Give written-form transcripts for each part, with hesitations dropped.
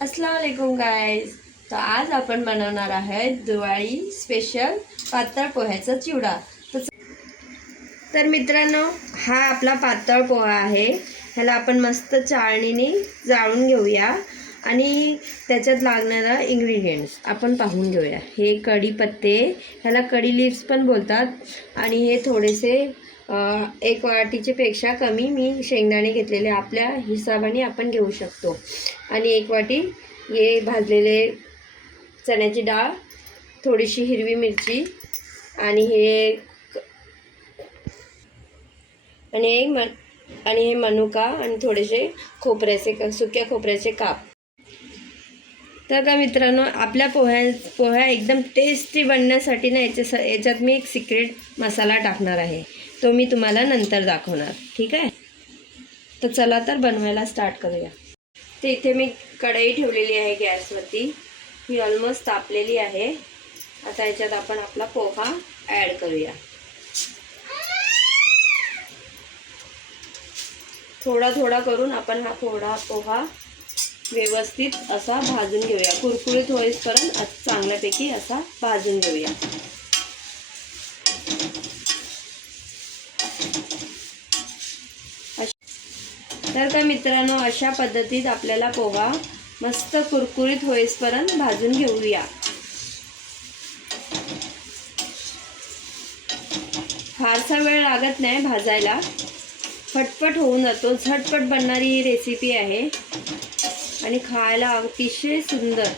अस्सलाम वालेकुम गाइस। तो आज आपण बनवणार आहे दिवाळी स्पेशल पातळ पोह्याचा चिवडा। तर मित्रांनो, हा आपला पातळ पोहा आहे। ह्याला आपण मस्त चाळणीने जाळून घेऊया आणि त्याच्यात लागणारा इंग्रेडिएंट्स आपण पाहून घेऊया। हे कढीपत्ते, ह्याला कढी लीव्स पण बोलतात आणि हे थोडेसे एक वाटीचे पेक्षा कमी मी शेंगदाणे घेतलेले, आपल्या हिसाबाने आपण घेऊ शकतो। आणि एक वाटी हे भाजलेले चण्याची डाळ, थोडीशी हिरवी मिरची आणि हे मनुका आणि थोडेसे खोबऱ्याचे सुक्या खोबऱ्याचे काप। तर का मित्रांनो, आपल्या पोह्या एकदम टेस्टी बनण्यासाठी ना याच्यात मी एक सिक्रेट मसाला टाकणार आहे, तो मी तुम्हाला नंतर दाखवणार, ठीक आहे। तर चला तर बनवायला स्टार्ट करूया। तर इथे मी कढई ठेवलेली आहे गॅसवरती, ही ऑलमोस्ट तापलेली आहे। आता याच्यात आपण आपला पोहा ॲड करूया। थोडा थोडा करून आपण हा पोहा व्यवस्थित असा भाजून घेऊया, कुरकुरीत होईपर्यंत चांगल्यापैकी असा भाजून घेऊया। तर का मित्रांनो, अशा पद्धतीत आपल्याला पोहा मस्त कुरकुरीत होईपर्यंत भाजून घेऊया। फारसा वेळ लागत नाही भाजायला, फटफट होऊन जातो। झटपट बनणारी ही रेसिपी आहे आणि खायला अतिशय सुंदर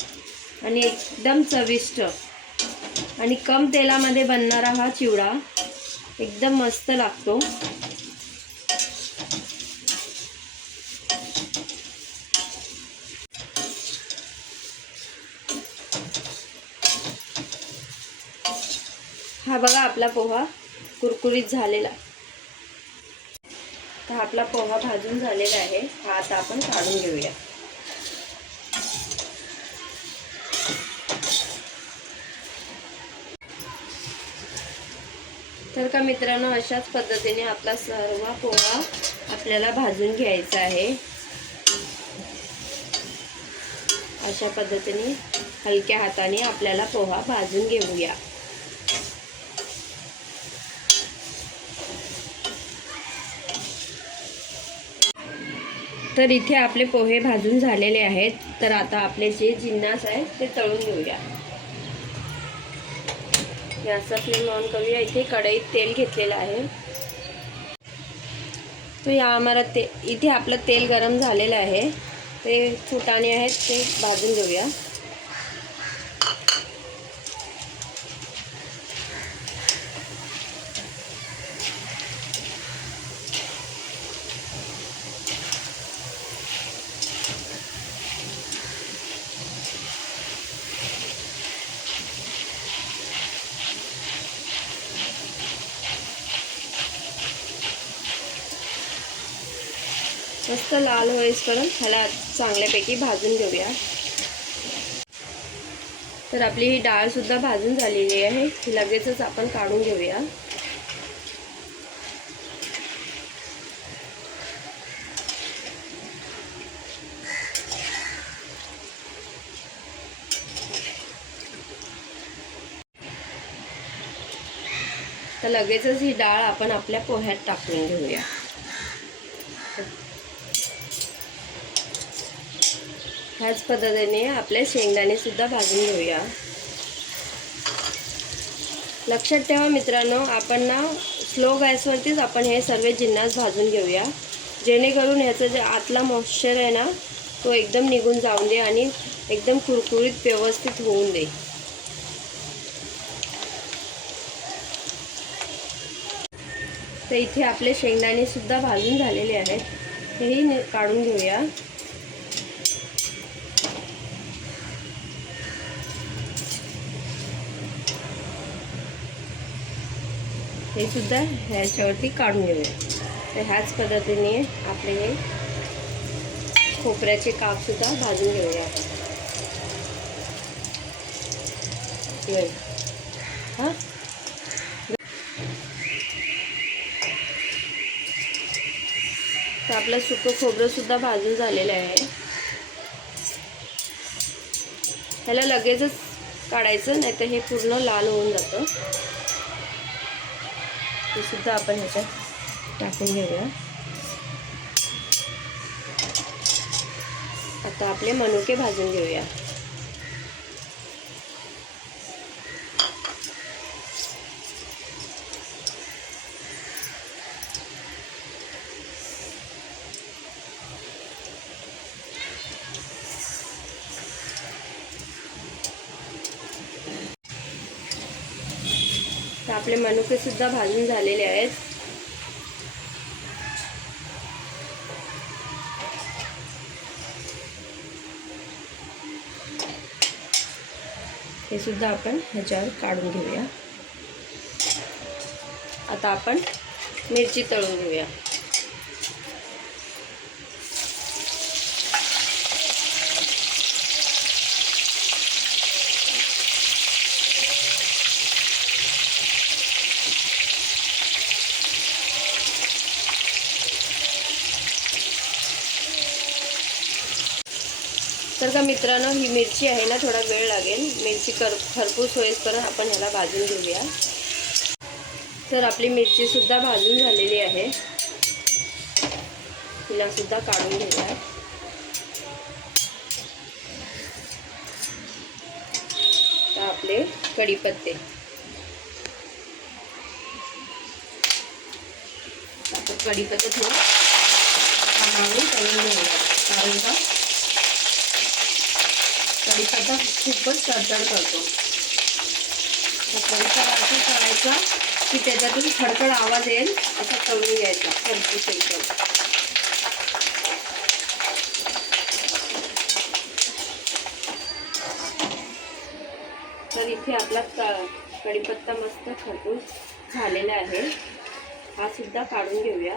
आणि एकदम चविष्ट आणि कम तेलामध्ये बनणारा हा चिवडा एकदम मस्त लागतो। हा बघा, आपला पोहा कुरकुरीत झालेला। तर आपला पोहा भाजून झालेला आहे, हा आता आपण काढून घेऊया। तर का मित्रांनो, अशाच पद्धतीने आपला सर्व पोहा आपल्याला भाजून घ्यायचा आहे। अशा पद्धतीने हलक्या हाताने आपल्याला पोहा भाजून घेऊया। तर इथे आपले पोहे भाजून झालेले आहेत। तर आता आपले जे जिन्नस आहेत ते तळून घेऊया। गॅसचा फ्लेम ऑन करूया। इथे कढईत तेल घेतलेलं आहे, तो इथे आपलं तेल गरम झालेलं आहे। ते फुटाणे आहेत ते भाजून घेऊया। मस्त लाल होईपर्यंत ह्याला चांगल्यापैकी भाजून घेऊया। तर आपली ही डाळ सुद्धा भाजून झालेली आहे, ही लगेचच आपण काढून घेऊया। तर लगेचच ही डाळ आपण आपल्या पोह्यात टाकून घेऊया। ह्याच पद्धतीने आपले शेंगदाणे सुद्धा भाजून घेऊया। लक्षात ठेवा मित्रांनो, आपण ना स्लो गॅसवरतीच आपण हे सर्व जिन्नस भाजून घेऊया, जेणेकरून ह्याचं जे आतला मॉइश्चर आहे ना तो एकदम निघून जाऊन दे आणि एकदम कुरकुरीत व्यवस्थित होऊन दे। तर इथे आपले शेंगदाणे सुद्धा भाजून झालेले आहेत, हेही काढून घेऊया। हे सुद्धा ह्याच्यावरती काढून घेऊया। तर ह्याच पद्धतीने आपले हे खोबऱ्याचे काप सुद्धा भाजून घेऊया। हां, तर आपलं सुकं खोबरं सुद्धा भाजून झालेलं आहे। ह्याला लगेचच काढायचं, नाही तर हे पूर्ण लाल होऊन जातं. ते सुद्धा आपण ह्याच्यात टाकून घेऊया. आता आपले मनुके भाजून घेऊया. तर आपले मनुके सुद्धा भाजून झालेले आहेत. हे सुद्धा आपण ह्याच्यावर काढून घेऊया. आता आपण मिरची तळून घेऊया. तर का मित्रांनो, ही मिरची आहे ना, थोडा वेळ लागेल. मिरची खरपूस होईपर्यंत आपण ह्याला भाजून घेऊया. तर आपली मिरची सुद्धा भाजून झालेली आहे. हिला सुद्धा काढून घेऊया. तर आपले कढीपत्ते, आपण कढीपत्ते थोडं काढून तळून घेऊया. कारण का कढीपत्ता खूपच चरचर करतो. तर कढीचा वाटण करायचा की त्याच्यातून खडखड आवाज येईल असा तळून घ्यायचा खरपूस एकदम. तर इथे आपला कढीपत्ता मस्त खरपूस झालेला आहे. हा सुद्धा काढून घेऊया.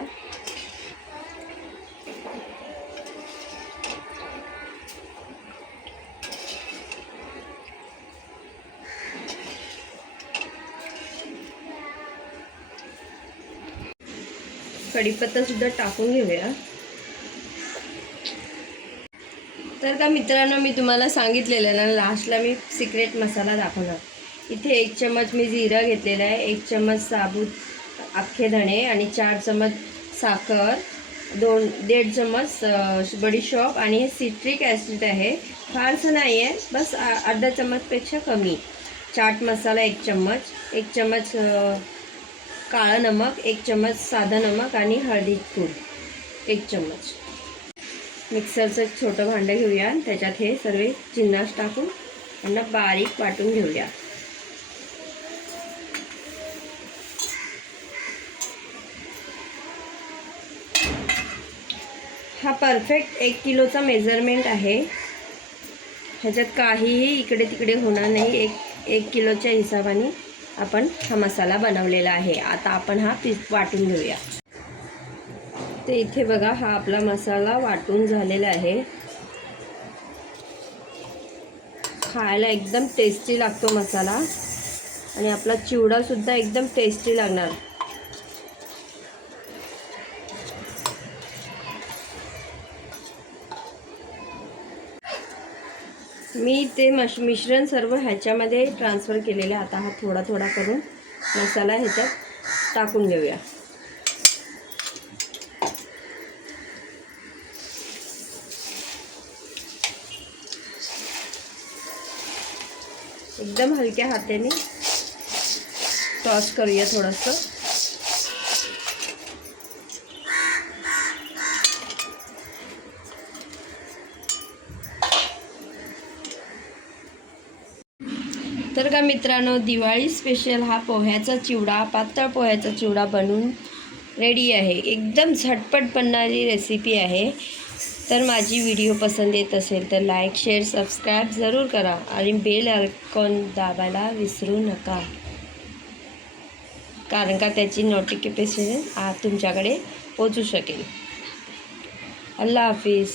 कढीपत्ता सुद्धा टाकून घेऊया. तर का मित्रांनो, मी तुम्हाला सांगितलेलं ना, लास्टला मी सिक्रेट मसाला दाखवणार. इथे 1 चम्मच मी जिरा घेतलेला आहे, 1 चम्मच साबूत अख्खे धणे आणि 4 चम्मच साखर, 1.5 चम्मच बडीशॉप आणि हे सिट्रिक ॲसिड आहे. फारसं नाही आहे, बस अर्धा चम्मचपेक्षा कमी. चाट मसाला 1 चम्मच, 1 चम्मच काळं नमक, 1 चम्मच साधं नमक आणि हळदी पूड 1 चम्मच. मिक्सरचं एक छोटं भांडं घेऊया. त्याच्यात हे सर्व जिन्नस टाकून त्यांना बारीक वाटून घेऊया. हा परफेक्ट 1 किलोचा मेजरमेंट आहे. ह्याच्यात काहीही इकडे तिकडे होणार नाही. 1 किलोच्या हिशोबाने आपण हा मसाला बनवलेला आहे. आता आपण हा वाटून घेऊया. ते इथे बघा, हा आपला मसाला वाटून झालेला आहे. खायला एकदम टेस्टी लागतो मसाला आणि आपला चिवडा सुद्धा एकदम टेस्टी लागणार. मी ते मिश्रण सर्व ह्याच्यामध्ये ट्रान्सफर केलेले. आता हा थोडा थोडा करून मसाला ह्याच्यात टाकून घेऊया. एकदम हलक्या हाताने टॉस करूया थोडंसं. तर का मित्रांनो, दिवाळी स्पेशल हा पोह्याचा चिवडा, पातळ पोह्याचा चिवडा बनवून रेडी आहे. एकदम झटपट बनणारी रेसिपी आहे. तर माझी व्हिडिओ पसंत येत असेल तर लाईक, शेअर, सबस्क्राईब जरूर करा आणि बेल आयकॉन दाबायला विसरू नका, कारण का त्याची नोटिफिकेशन तुमच्याकडे पोहोचू शकेल. अल्लाह हाफिज.